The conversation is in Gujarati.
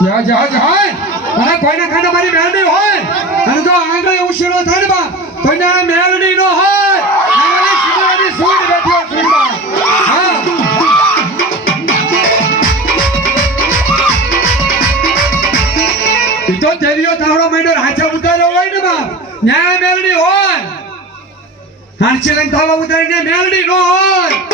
જા જા જા અને કોઈને ખાને મારી મેલડી હોય અને જો આંગળે ઉછેડો થાય ને બા કોઈને મેલડી નો હોય મારી સિંગડાની સૂટ બેઠ્યો સુંદા હા તો દેવીઓ તાવડો મહિનો હાચા ઉતાર્યો હોય ને બા ન્યાય મેલડી હોય હાંચી લઈને તાવડો ઉતારીને મેલડી નો હોય